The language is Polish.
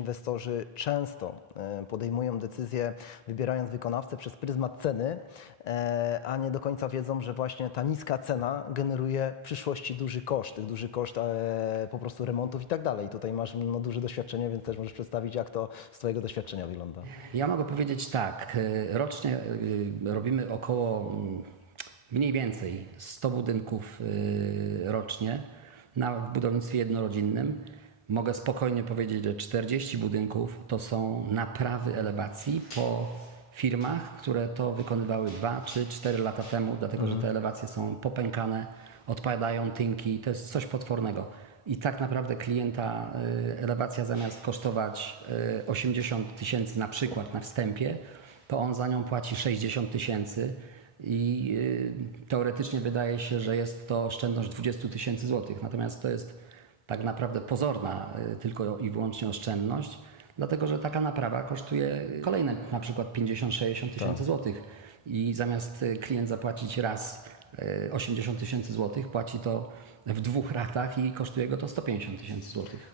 inwestorzy często e, podejmują decyzje, wybierając wykonawcę przez pryzmat ceny, e, a nie do końca wiedzą, że właśnie ta niska cena generuje w przyszłości duży koszt, duży koszt e, po prostu remontów i tak dalej. Tutaj masz no, duże doświadczenie, więc też możesz przedstawić, jak to z Twojego doświadczenia wygląda. Ja mogę powiedzieć tak, rocznie robimy około mm, mniej więcej 100 budynków rocznie na budownictwie jednorodzinnym. Mogę spokojnie powiedzieć, że 40 budynków to są naprawy elewacji po firmach, które to wykonywały 2, 3, 4 lata temu, dlatego że te elewacje są popękane, odpadają tynki, to jest coś potwornego. I tak naprawdę klienta y, elewacja zamiast kosztować y, 80 tysięcy na przykład na wstępie, to on za nią płaci 60 tysięcy i y, teoretycznie wydaje się, że jest to oszczędność 20 tysięcy złotych. Natomiast to jest tak naprawdę pozorna y, tylko i wyłącznie oszczędność, dlatego że taka naprawa kosztuje kolejne na przykład 50-60 tysięcy złotych i zamiast y, klient zapłacić raz y, 80 tysięcy złotych, płaci to w dwóch ratach i kosztuje go to 150 tysięcy złotych.